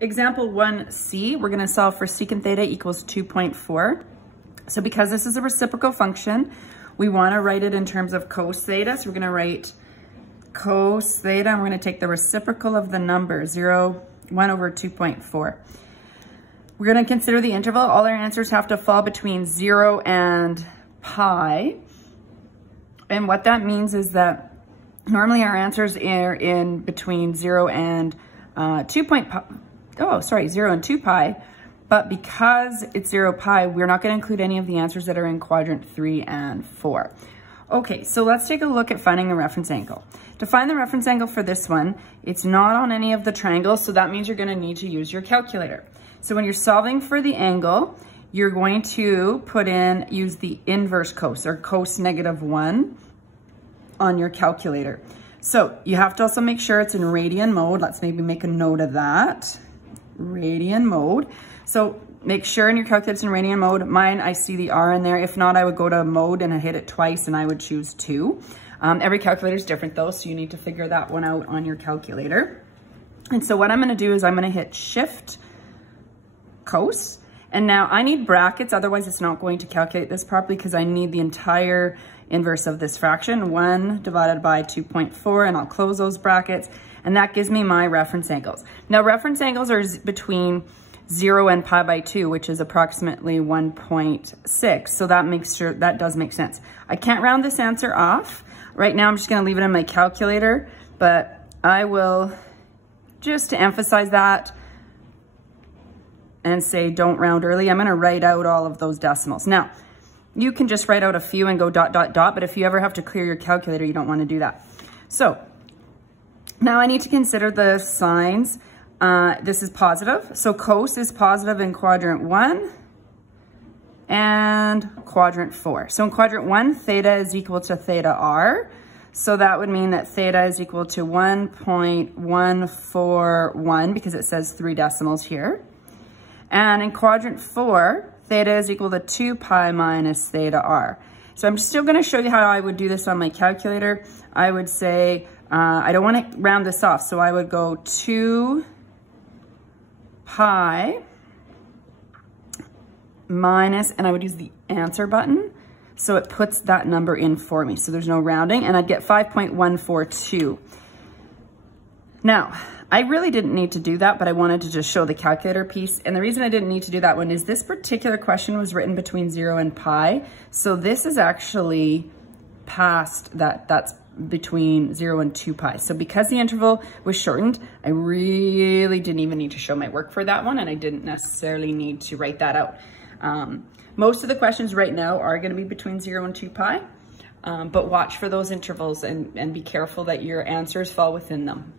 example 1c, we're gonna solve for secant theta equals 2.4. So because this is a reciprocal function, we wanna write it in terms of cos theta. So we're gonna write cos theta, and we're gonna take the reciprocal of the number, 1 over 2.4. We're gonna consider the interval. All our answers have to fall between 0 and pi. And what that means is that normally our answers are in between 0 and 0 and 2 pi, but because it's 0 pi, we're not going to include any of the answers that are in quadrant 3 and 4. Okay, so let's take a look at finding the reference angle. To find the reference angle for this one, it's not on any of the triangles, so that means you're going to need to use your calculator. So when you're solving for the angle, you're going to use the inverse cos, or cos -1 on your calculator. So you have to also make sure it's in radian mode. Let's maybe make a note of that. Radian mode. So make sure in your calculator it's in radian mode. Mine, I see the R in there. If not, I would go to mode and I hit it twice and I would choose 2. Every calculator is different though, so you need to figure that one out on your calculator. And so what I'm gonna do is I'm gonna hit Shift cos. And now I need brackets, otherwise it's not going to calculate this properly because I need the entire inverse of this fraction, 1 divided by 2.4, and I'll close those brackets, and that gives me my reference angles. Now reference angles are between 0 and pi by 2, which is approximately 1.6, so that does make sense. I can't round this answer off. Right now I'm just gonna leave it in my calculator, but I will, just to emphasize that, and say don't round early, I'm gonna write out all of those decimals. Now, you can just write out a few and go ... but if you ever have to clear your calculator, you don't wanna do that. So, now I need to consider the signs. This is positive, so cos is positive in quadrant 1 and quadrant 4. So in quadrant 1, theta is equal to theta r. So that would mean that theta is equal to 1.141 because it says 3 decimals here. And in quadrant 4, theta is equal to 2 pi minus theta r. So I'm still going to show you how I would do this on my calculator. I would say, I don't want to round this off, so I would go 2 pi minus, and I would use the answer button. So it puts that number in for me. So there's no rounding, and I'd get 5.142. Now, I really didn't need to do that, but I wanted to just show the calculator piece. And the reason I didn't need to do that one is this particular question was written between 0 and pi. So this is actually past that's between 0 and 2 pi. So because the interval was shortened, I really didn't even need to show my work for that one, and I didn't necessarily need to write that out. Most of the questions right now are going to be between 0 and 2 pi, but watch for those intervals and be careful that your answers fall within them.